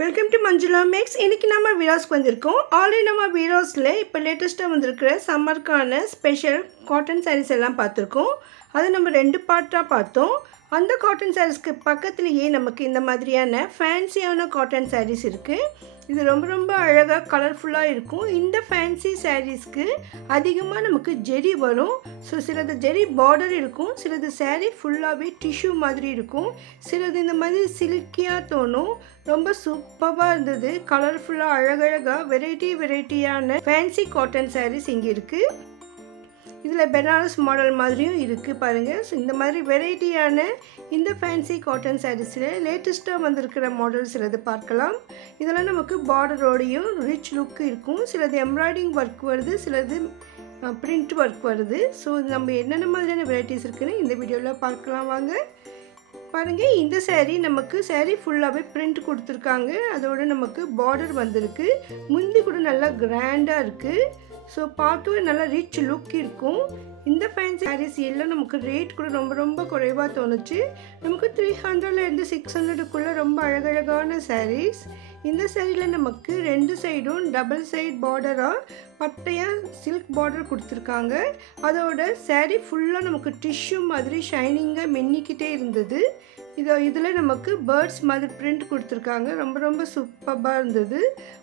Welcome to Manjula maths. இன்றைக்கி நம்ம வீடியோஸ்க்கு வந்திருக்கோம். ஆல்ரெடி நம்ம வீடியோஸில் இப்போ லேட்டஸ்ட்டாக வந்திருக்கிற சம்மருக்கான ஸ்பெஷல் காட்டன் சாரீஸ் எல்லாம் பார்த்துருக்கோம். அதை நம்ம 2 பார்ட்டாக பார்த்தோம். அந்த காட்டன் சாரீஸ்க்கு பக்கத்துலேயே நமக்கு இந்த மாதிரியான ஃபேன்சியான காட்டன் சாரீஸ் இருக்குது. இது ரொம்ப அழகாக கலர்ஃபுல்லாக இருக்கும். இந்த ஃபேன்சி சாரீஸ்க்கு அதிகமாக நமக்கு ஜெரி வரும். ஸோ சிலது ஜெரி பார்டர் இருக்கும், சிலது சாரீ ஃபுல்லாகவே டிஷ்யூ மாதிரி இருக்கும், சிலது இந்த மாதிரி சில்கியாக தோணும். ரொம்ப சூப்பராக இருந்தது. கலர்ஃபுல்லாக அழகழகாக வெரைட்டியான ஃபேன்சி காட்டன் சாரீஸ் இங்கே இருக்குது. இதில் பெனாரஸ் மாடல் மாதிரியும் இருக்குது பாருங்கள். ஸோ இந்த மாதிரி வெரைட்டியான இந்த ஃபேன்சி காட்டன் சாரீஸில் லேட்டஸ்ட்டாக வந்திருக்கிற மாடல்ஸ் சிலது பார்க்கலாம். இதெல்லாம் நமக்கு பார்டரோடையும் ரிச் லுக் இருக்கும். சிலது எம்ப்ராய்டிங் ஒர்க் வருது, சிலது பிரிண்ட் ஒர்க் வருது. ஸோ நம்ம என்னென்ன மாதிரியான வெரைட்டிஸ் இருக்குதுன்னு இந்த வீடியோவில் பார்க்கலாம் வாங்க. பாருங்கள், இந்த சேரீ நமக்கு சேரீ ஃபுல்லாகவே பிரிண்ட் கொடுத்துருக்காங்க. அதோடு நமக்கு பார்டர் வந்திருக்கு. முந்தி கூட நல்லா கிராண்டாக இருக்குது. ஸோ பார்க்கவே நல்லா ரிச் லுக் இருக்கும். இந்த ஃபேன்சி சாரீஸ் எல்லாம் நமக்கு ரேட் கூட ரொம்ப குறைவாக தோணுச்சு. நமக்கு 300லேருந்து 600க்குள்ளே ரொம்ப அழகழகான சாரீஸ். இந்த சாரியில் நமக்கு 2 சைடும் டபுள் சைட் பார்டராக பட்டையாக சில்க் பார்டர் கொடுத்துருக்காங்க. அதோட சாரீ ஃபுல்லாக நமக்கு டிஷ்யூ மாதிரி ஷைனிங்காக மின்னிக்கிட்டே இருந்தது. இதில் நமக்கு பேர்ட்ஸ் மாதிரி பிரிண்ட் கொடுத்துருக்காங்க. ரொம்ப சூப்பராக இருந்தது.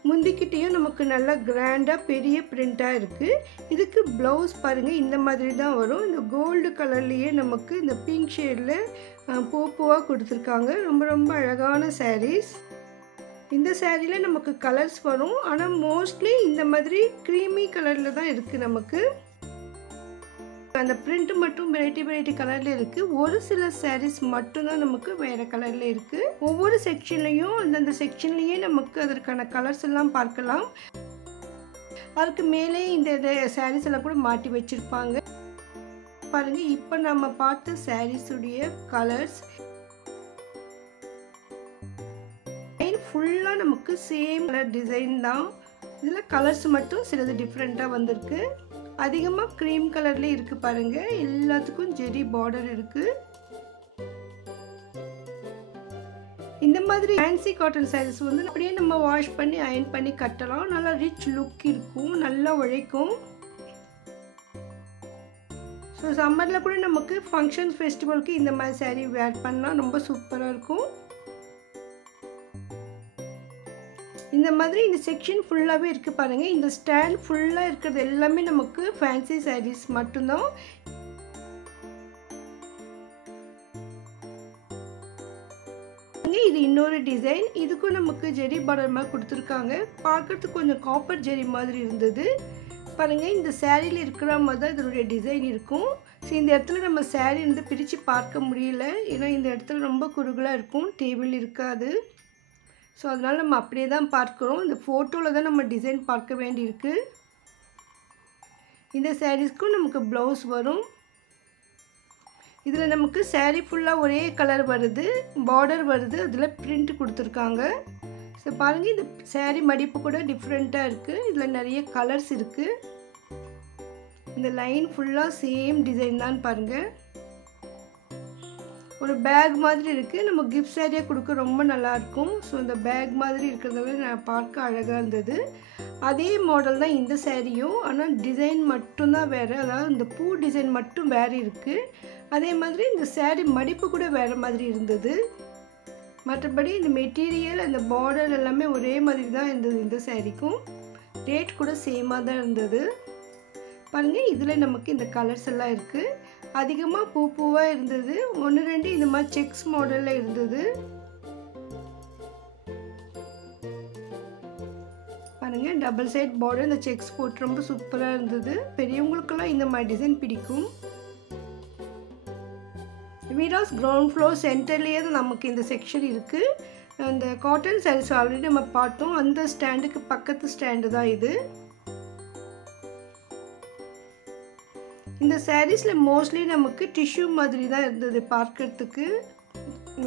முந்திக்கிட்டேயும் நமக்கு நல்லா கிராண்டாக பெரிய பிரிண்ட்டாக இருக்குது. இதுக்கு ப்ளவுஸ் பாருங்கள், இந்த மாதிரி தான் வரும். இந்த கோல்டு கலர்லேயே நமக்கு இந்த பிங்க் ஷேடில் பூவாக கொடுத்துருக்காங்க. ரொம்ப அழகான சாரீஸ். இந்த சாரியில் நமக்கு கலர்ஸ் வரும், ஆனால் மோஸ்ட்லி இந்த மாதிரி க்ரீமி கலரில் தான் இருக்குது. நமக்கு அந்த பிரிண்ட் மட்டும் வெரைட்டி கலரில் இருக்குது. ஒரு சில சாரீஸ் மட்டும்தான் நமக்கு வேறு கலரில் இருக்குது. ஒவ்வொரு செக்ஷன்லேயும் அந்தந்த செக்ஷன்லேயே நமக்கு அதற்கான கலர்ஸ் எல்லாம் பார்க்கலாம். அதுக்கு மேலே இந்த சாரீஸ் எல்லாம் கூட மாட்டி வச்சுருப்பாங்க பாருங்கள். இப்போ நம்ம பார்த்த சாரீஸுடைய கலர்ஸ் ஃபுல்லாக நமக்கு சேம் கலர் டிசைன் தான். இதில் கலர்ஸ் மட்டும் சிலது டிஃப்ரெண்ட்டாக வந்திருக்கு. அதிகமாக க்ரீம் கலர்லேயே இருக்குது பாருங்கள். எல்லாத்துக்கும் ஜெரி பார்டர் இருக்குது. இந்த மாதிரி ஃபேன்சி காட்டன் சாரீஸ் வந்து அப்படியே நம்ம வாஷ் பண்ணி அயர்ன் பண்ணி கட்டலாம். நல்லா ரிச் லுக் இருக்கும், நல்லா உழைக்கும். ஸோ சம்மரில் கூட நமக்கு ஃபங்க்ஷன் ஃபெஸ்டிவலுக்கு இந்த மாதிரி சாரீ வேர் பண்ணால் ரொம்ப சூப்பராக இருக்கும். இந்த மாதிரி இந்த செக்ஷன் ஃபுல்லாகவே இருக்குது பாருங்கள். இந்த ஸ்டாண்ட் ஃபுல்லாக இருக்கிறது எல்லாமே நமக்கு ஃபேன்சி சாரீஸ் மட்டும்தான். இது இன்னொரு டிசைன். இதுக்கும் நமக்கு ஜெரி பார்டர் மாதிரி கொடுத்துருக்காங்க. பார்க்குறதுக்கு கொஞ்சம் காப்பர் ஜெரி மாதிரி இருந்தது பாருங்கள். இந்த சாரியில் இருக்கிற மாதிரி தான் இதனுடைய டிசைன் இருக்கும். ஸோ இந்த இடத்துல நம்ம சாரீ வந்து பிரித்து பார்க்க முடியல, ஏன்னா இந்த இடத்துல ரொம்ப குறுகலாக இருக்கும், டேபிள் இருக்காது. ஸோ அதனால் நம்ம அப்படியே தான் பார்க்குறோம். இந்த ஃபோட்டோவில் தான் நம்ம டிசைன் பார்க்க வேண்டியிருக்கு. இந்த சாரீஸ்க்கும் நமக்கு ப்ளவுஸ் வரும். இதில் நமக்கு சாரீ ஃபுல்லாக ஒரே கலர் வருது, பார்டர் வருது, அதில் பிரிண்ட் கொடுத்துருக்காங்க. ஸோ பாருங்கள், இந்த சாரீ மடிப்பு கூட டிஃப்ரெண்ட்டாக இருக்குது. இதில் நிறைய கலர்ஸ் இருக்குது. இந்த லைன் ஃபுல்லாக சேம் டிசைன் தான் பாருங்கள். ஒரு பேக் மாதிரி இருக்குது. நம்ம கிஃப்ட் சாரியாக கொடுக்க ரொம்ப நல்லாயிருக்கும். ஸோ இந்த பேக் மாதிரி இருக்கிறதால நான் பார்க்க அழகாக இருந்தது. அதே மாடல் தான் இந்த சாரியும், ஆனால் டிசைன் மட்டும்தான் வேறு. அதாவது இந்த பூ டிசைன் மட்டும் வேறு இருக்குது. அதே மாதிரி இந்த சாரீ மடிப்பு கூட வேறு மாதிரி இருந்தது. மற்றபடி இந்த மெட்டீரியல், அந்த பார்டர் எல்லாமே ஒரே மாதிரி தான் இருந்தது. இந்த சாரிக்கும் ரேட் கூட சேமாக தான் இருந்தது பாருங்கள். இதில் நமக்கு இந்த கலர்ஸ் எல்லாம் இருக்குது. அதிகமாக பூவாக இருந்தது. 1-2 இந்த மாதிரி செக்ஸ் மாடலில் இருந்தது பாருங்கள். டபுள் சைட் பார்டர், இந்த செக்ஸ் போட்டு ரொம்ப சூப்பராக இருந்தது. பெரியவங்களுக்கெல்லாம் இந்த மாதிரி டிசைன் பிடிக்கும். வீடாஸ் கிரவுண்ட் ஃப்ளோர் சென்டர்லேயே தான் நமக்கு இந்த செக்ஷன் இருக்குது. அந்த காட்டன் சாரீஸ் ஆல்ரெடி நம்ம பார்த்தோம். அந்த ஸ்டாண்டுக்கு பக்கத்து ஸ்டாண்டு தான் இது. இந்த சாரீஸில் மோஸ்ட்லி நமக்கு டிஷ்யூ மாதிரி தான் இருந்தது பார்க்கறதுக்கு.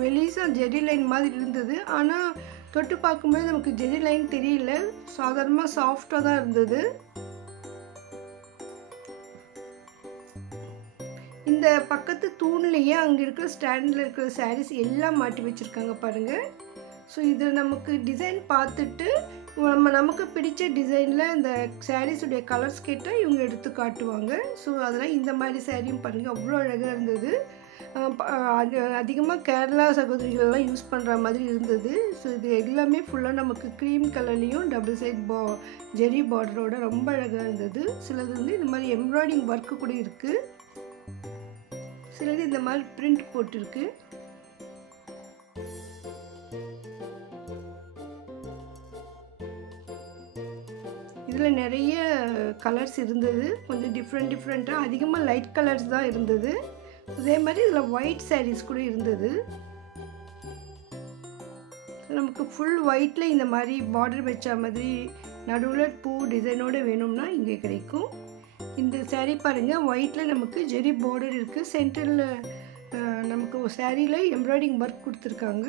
வெளியாக ஜெரி லைன் மாதிரி இருந்தது, ஆனால் தொட்டு பார்க்கும்போது நமக்கு ஜெரி லைன் தெரியல. சாதாரணமாக சாஃப்டாக தான் இருந்தது. இந்த பக்கத்து தூண்லேயே அங்கே இருக்கிற ஸ்டாண்டில் இருக்கிற சாரீஸ் எல்லாம் மாட்டி வச்சுருக்காங்க பாருங்கள். ஸோ இதில் நமக்கு டிசைன் பார்த்துட்டு நமக்கு பிடிச்ச டிசைனில் இந்த சாரீஸுடைய கலர்ஸ் கேட்டால் இவங்க எடுத்து காட்டுவாங்க. ஸோ அதெல்லாம் இந்த மாதிரி சாரியும் பாருங்கள் அவ்வளோ அழகாக இருந்தது. அது அதிகமாக கேரளா சகோதரிகள்லாம் யூஸ் பண்ணுற மாதிரி இருந்தது. ஸோ இது எல்லாமே ஃபுல்லாக நமக்கு க்ரீம் கலர்லேயும் டபுள் சைட் ஜெரி பார்டரோட ரொம்ப அழகாக இருந்தது. சிலது வந்து இந்த மாதிரி எம்ப்ராய்டிங் ஒர்க்கு கூட இருக்குது, சிலது இந்த மாதிரி பிரிண்ட் போட்டிருக்கு. இதில் நிறைய கலர்ஸ் இருந்தது, கொஞ்சம் டிஃப்ரெண்ட்டாக அதிகமாக லைட் கலர்ஸ் தான் இருந்தது. அதே மாதிரி இதில் ஒயிட் சாரீஸ் கூட இருந்தது. நமக்கு ஃபுல் ஒயிட்டில் இந்த மாதிரி பார்டர் வச்ச மாதிரி நடுவில் பூ டிசைனோடு வேணும்னா இங்கே கிடைக்கும். இந்த சாரீ பாருங்கள் ஒயிட்டில் நமக்கு ஜெரி பார்டர் இருக்குது, சென்டரில் நமக்கு ஒரு சாரியில் எம்ப்ராய்டிங் ஒர்க் கொடுத்துருக்காங்க.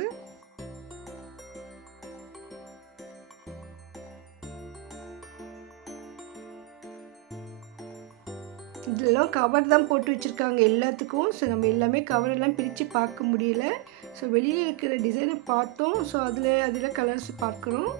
இதெல்லாம் கவர் தான் போட்டு வச்சுருக்காங்க எல்லாத்துக்கும். ஸோ நம்ம எல்லாமே கவரெல்லாம் பிரித்து பார்க்க முடியல. ஸோ வெளியில் இருக்கிற டிசைனை பார்த்தோம். ஸோ அதில் கலர்ஸ் பார்க்குறோம்.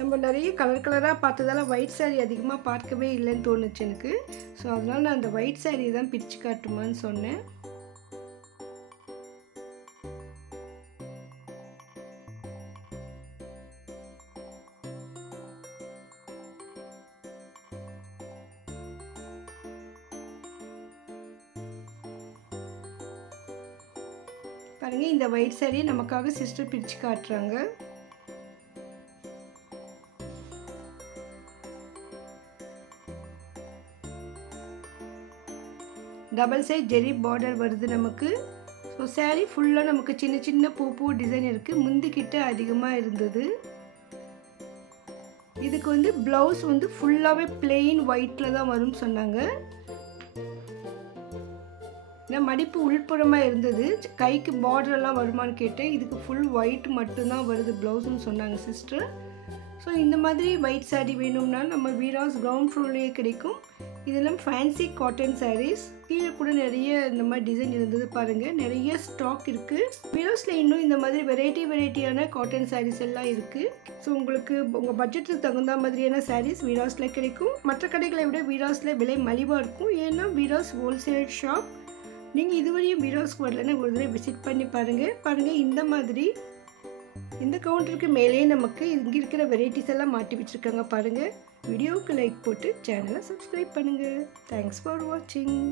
நம்ம நிறைய கலராக பார்த்ததால ஒயிட் சாரீ அதிகமாக பார்க்கவே இல்லைன்னு தோணுச்சு எனக்கு. ஸோ அதனால் நான் அந்த ஒயிட் சாரியை தான் பிரித்து காட்டுமான்னு சொன்னேன். பாருங்கள் இந்த ஒயிட் சாரியை நமக்காக சிஸ்டர் பிரித்து காட்டுறாங்க. டபுள் சைட் ஜெரி பார்டர் வருது நமக்கு. ஸோ சாரீ ஃபுல்லாக நமக்கு சின்ன சின்ன பூ டிசைன் இருக்குது, முந்திக்கிட்ட அதிகமாக இருந்தது. இதுக்கு வந்து ப்ளவுஸ் வந்து ஃபுல்லாகவே பிளெயின் ஒயிட்டில் தான் வரும்னு சொன்னாங்க. ஏன்னா மடிப்பு உள்புறமாக இருந்தது, கைக்கு பார்டரெல்லாம் வருமானு கேட்டேன். இதுக்கு ஃபுல் ஒயிட் மட்டும்தான் வருது ப்ளவுஸ்ன்னு சொன்னாங்க சிஸ்டர். ஸோ இந்த மாதிரி ஒயிட் சாரீ வேணும்னா நம்ம வீராஸ் கிரவுண்ட் ஃப்ளோர்லேயே கிடைக்கும். இதெல்லாம் ஃபேன்சி காட்டன் சாரீஸ். கீழே கூட நிறைய இந்த மாதிரி டிசைன் இருந்தது பாருங்கள், நிறைய ஸ்டாக் இருக்குது. வீராஸில் இன்னும் இந்த மாதிரி வெரைட்டியான காட்டன் சாரீஸ் எல்லாம் இருக்குது. ஸோ உங்களுக்கு உங்கள் பட்ஜெட்டுக்கு தகுந்த மாதிரியான சாரீஸ் வீராஸில் கிடைக்கும். மற்ற கடைகளை விட வீராஸில் விலை மலிவாக இருக்கும். ஏன்னா வீராஸ் ஹோல்சேல் ஷாப். நீங்கள் இதுவரையும் வீராஸ்க்கு வரலன்னா ஒரு தடவை விசிட் பண்ணி பாருங்கள். இந்த மாதிரி இந்த கவுண்டருக்கு மேலேயே நமக்கு இங்கே இருக்கிற வெரைட்டிஸ் எல்லாம் மாட்டி வச்சுருக்காங்க பாருங்கள். வீடியோவுக்கு லைக் போட்டு சேனலை சப்ஸ்கிரைப் பண்ணுங்கள். தேங்க்ஸ் ஃபார் வாட்சிங்.